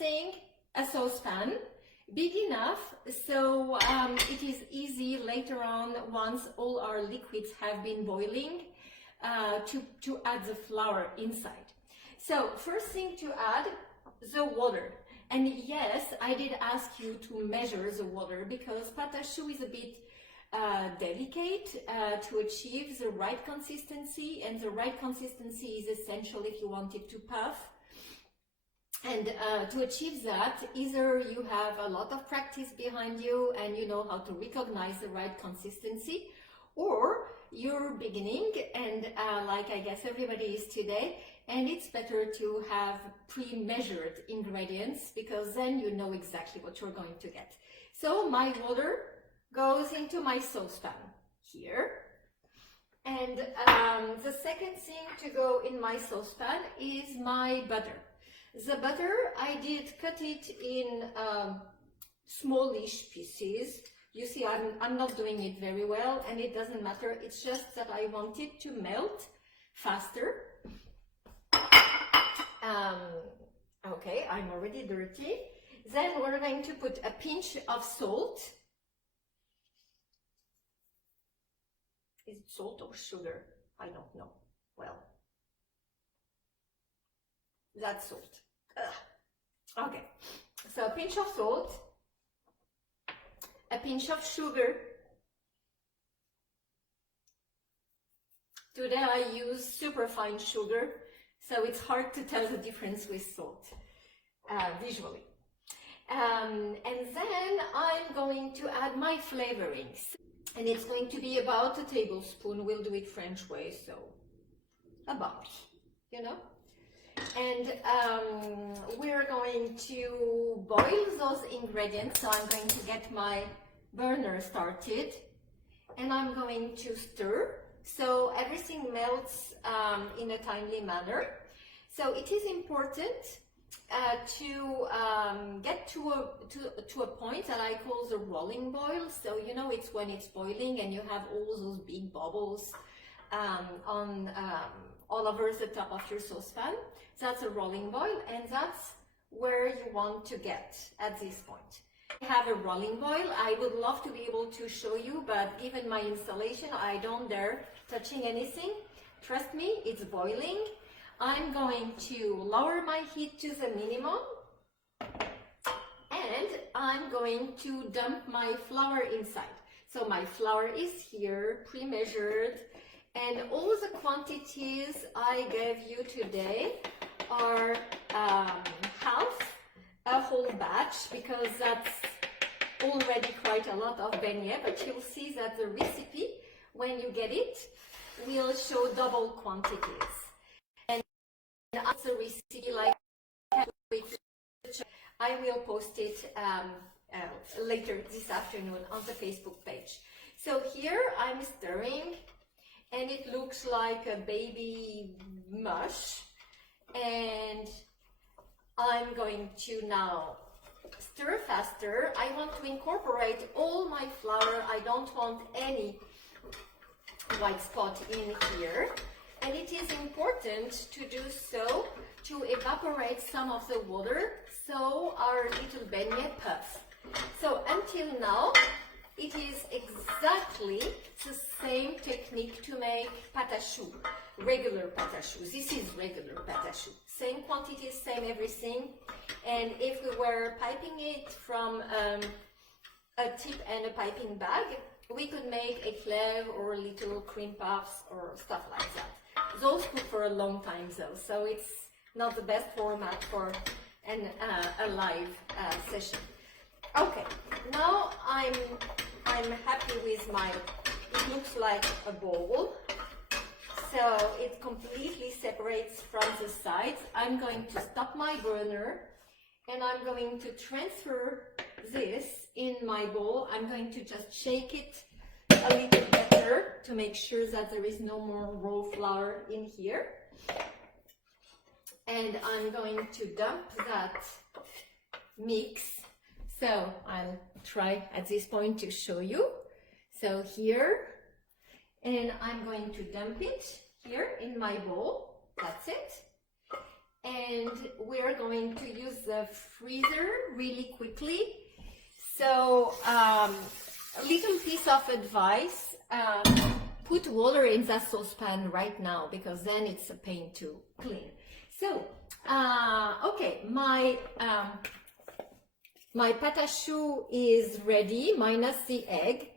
thing, a saucepan, big enough so it is easy later on, once all our liquids have been boiling, to add the flour inside. So first thing to add, the water. And yes, I did ask you to measure the water because pâte à choux is a bit delicate to achieve the right consistency, and the right consistency is essential if you want it to puff. And to achieve that, either you have a lot of practice behind you and you know how to recognize the right consistency, or you're beginning and like I guess everybody is today, and it's better to have pre-measured ingredients because then you know exactly what you're going to get. So my water goes into my saucepan here, and the second thing to go in my saucepan is my butter. The butter, I did cut it in smallish pieces. You see, I'm not doing it very well, and it doesn't matter. It's just that I want it to melt faster. Okay, I'm already dirty. Then we're going to put a pinch of salt. Is it salt or sugar? I don't know. Well, that's salt. Ugh. Okay, so a pinch of salt, a pinch of sugar. Today I use super fine sugar, so it's hard to tell the difference with salt visually. And then I'm going to add my flavorings, and it's going to be about a tablespoon. We'll do it French way, so about, you know. And we're going to boil those ingredients. So I'm going to get my burner started, and I'm going to stir so everything melts in a timely manner. So it is important to get to a point that I call the rolling boil. So you know, it's when it's boiling and you have all those big bubbles all over the top of your saucepan. That's a rolling boil, and that's where you want to get at this point. I have a rolling boil. I would love to be able to show you, but given my installation, I don't dare touching anything. Trust me, it's boiling. I'm going to lower my heat to the minimum, and I'm going to dump my flour inside. So my flour is here, pre-measured, and all the quantities I gave you today are half a whole batch, because that's already quite a lot of beignets, but you'll see that the recipe, when you get it, will show double quantities. And as a recipe, like I will post it later this afternoon on the Facebook page. So here I'm stirring, and it looks like a baby mush, and I'm going to now stir faster. I want to incorporate all my flour. I don't want any white spot in here, and it is important to do so to evaporate some of the water so our little beignet puffs. So until now, it is exactly the same technique to make pâte à choux, regular pâte à choux. This is regular pâte à choux. Same quantities, same everything. And if we were piping it from a tip and a piping bag, we could make éclairs or little cream puffs or stuff like that. Those cook for a long time though, so it's not the best format for a live session. Okay, now I'm happy with my, it looks like a bowl, so it completely separates from the sides. I'm going to stop my burner, and I'm going to transfer this in my bowl. I'm going to just shake it a little better to make sure that there is no more raw flour in here. And I'm going to dump that mix. So I'll try at this point to show you. So here, and I'm going to dump it here in my bowl. That's it. and we're going to use the freezer really quickly. So a little piece of advice, put water in the saucepan right now, because then it's a pain to clean. So okay, my pâte à choux is ready, minus the egg.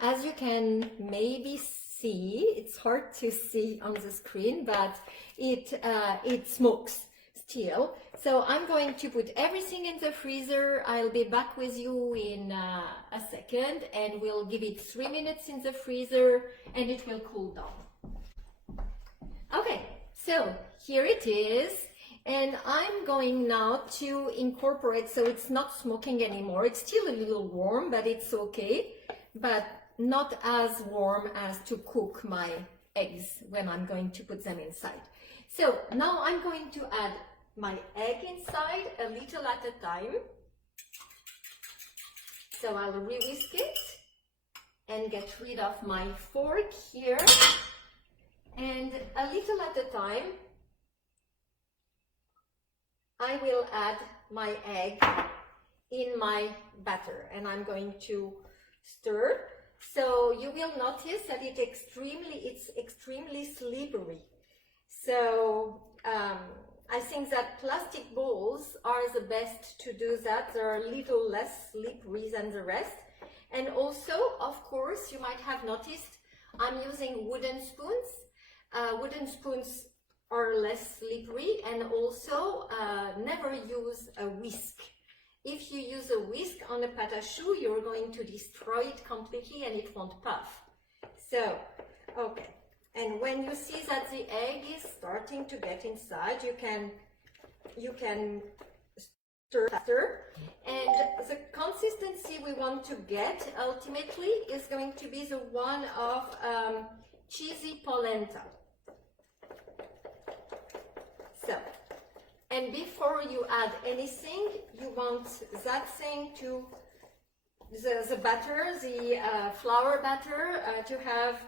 As you can maybe see, it's hard to see on the screen, but it smokes still. So I'm going to put everything in the freezer. I'll be back with you in a second, and we'll give it 3 minutes in the freezer and it will cool down. Okay, so here it is, and I'm going now to incorporate, so it's not smoking anymore. It's still a little warm, but it's okay, but not as warm as to cook my eggs when I'm going to put them inside. So now I'm going to add my egg inside a little at a time. So I'll re-whisk it and get rid of my fork here, and a little at a time I will add my egg in my batter, and I'm going to stir. So you will notice that it's extremely slippery. So I think that plastic bowls are the best to do that. They're a little less slippery than the rest. And also, of course, you might have noticed I'm using wooden spoons. Wooden spoons are less slippery, and also never use a whisk. If you use a whisk on a pâte à choux, you're going to destroy it completely and it won't puff. So, okay. And when you see that the egg is starting to get inside, you can stir. And the consistency we want to get ultimately is going to be the one of cheesy polenta. So, and before you add anything, you want that thing to, the batter, the flour batter, to have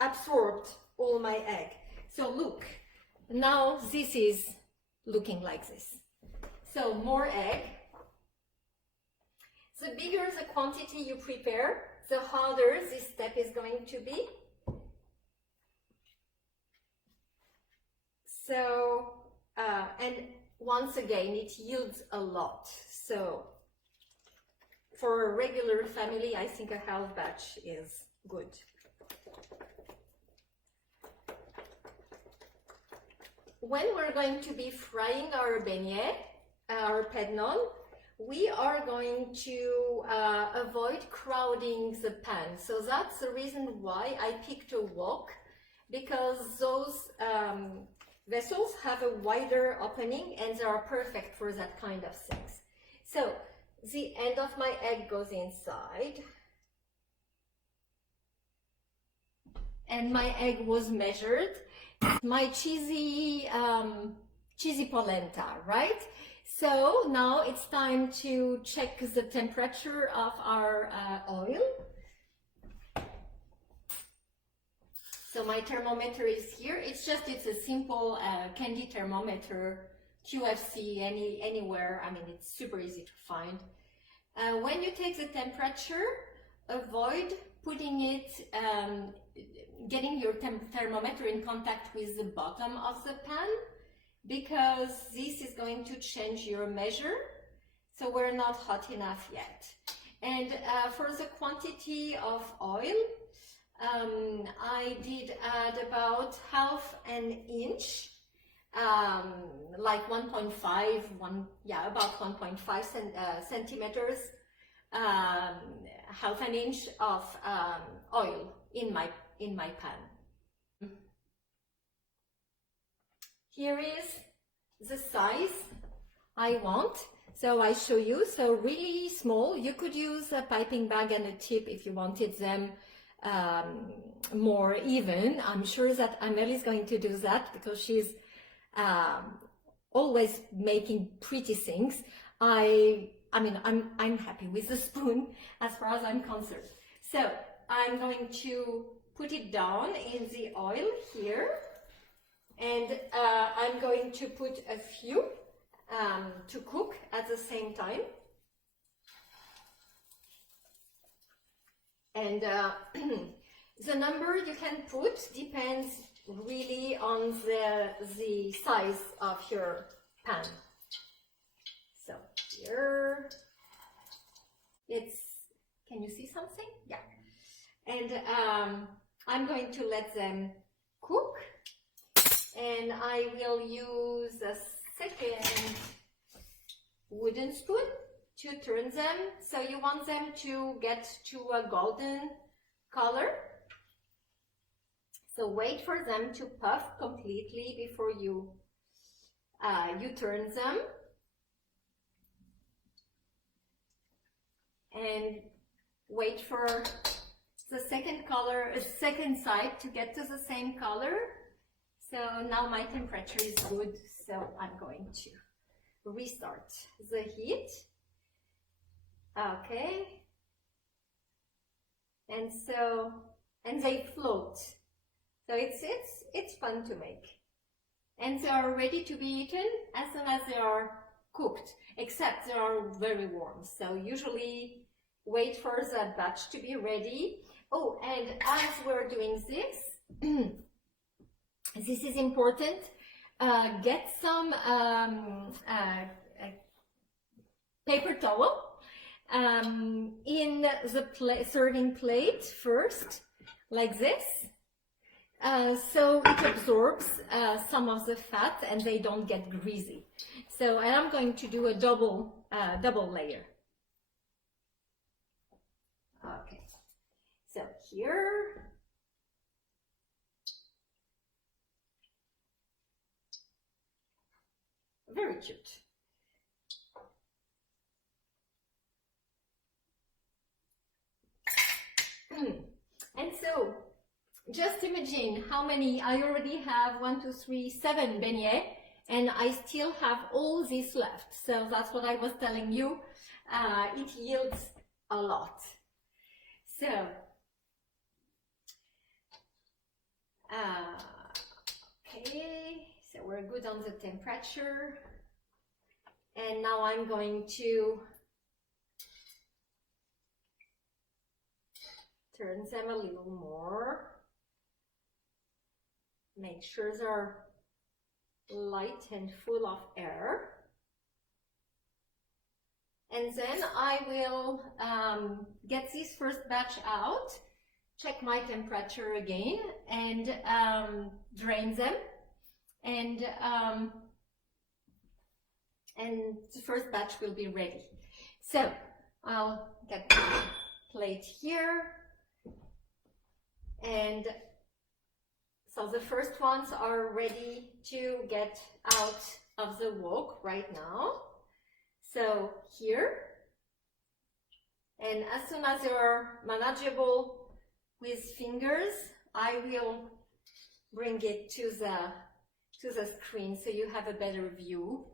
absorbed all my egg. So look, now this is looking like this. So more egg. The bigger the quantity you prepare, the harder this step is going to be. So, and once again, it yields a lot. So for a regular family, I think a half batch is good. When we're going to be frying our beignet, our pednon, we are going to avoid crowding the pan. So that's the reason why I picked a wok, because those vessels have a wider opening and they are perfect for that kind of things. So the end of my egg goes inside, and my egg was measured. My cheesy polenta, right? So now it's time to check the temperature of our oil. So my thermometer is here. It's a simple candy thermometer, QFC, anywhere. I mean, it's super easy to find. When you take the temperature, avoid putting it, getting your thermometer in contact with the bottom of the pan, because this is going to change your measure. So we're not hot enough yet. And for the quantity of oil, I did add about half an inch, like 1.5, about 1.5 centimeters, half an inch of oil in my pan. Here is the size I want. So I show you, so really small. You could use a piping bag and a tip if you wanted them more even. I'm sure that Amélie is going to do that because she's always making pretty things. I mean, I'm happy with the spoon as far as I'm concerned. So I'm going to put it down in the oil here, And I'm going to put a few to cook at the same time. And the number you can put depends really on the size of your pan. So here, can you see something? Yeah. And I'm going to let them cook, and I will use a second wooden spoon to turn them. So you want them to get to a golden color. So wait for them to puff completely before you turn them. And wait for the second side to get to the same color. So now my temperature is good, so I'm going to restart the heat. Okay. And they float. So it's fun to make. And they are ready to be eaten as soon as they are cooked, except they are very warm. So usually wait for that batch to be ready. Oh, and as we're doing this, this is important. Get some paper towel in the serving plate first, like this. So it absorbs some of the fat and they don't get greasy. So, and I'm going to do a double layer. Okay, so here, very cute. And so, just imagine how many I already have. 1, 2, 3, 7 beignets, and I still have all this left. So that's what I was telling you. It yields a lot. So, okay, so we're good on the temperature. And now I'm going to turn them a little more. Make sure they're light and full of air. And then I will get this first batch out, check my temperature again, and drain them. And the first batch will be ready. So I'll get the plate here. And so the first ones are ready to get out of the wok right now. So here, and as soon as they are manageable with fingers, I will bring it to the screen so you have a better view.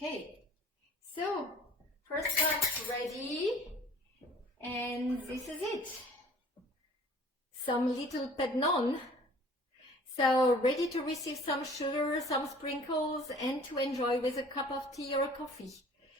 Okay, so first batch ready, and this is it. Some little pednon. So ready to receive some sugar, some sprinkles, and to enjoy with a cup of tea or coffee.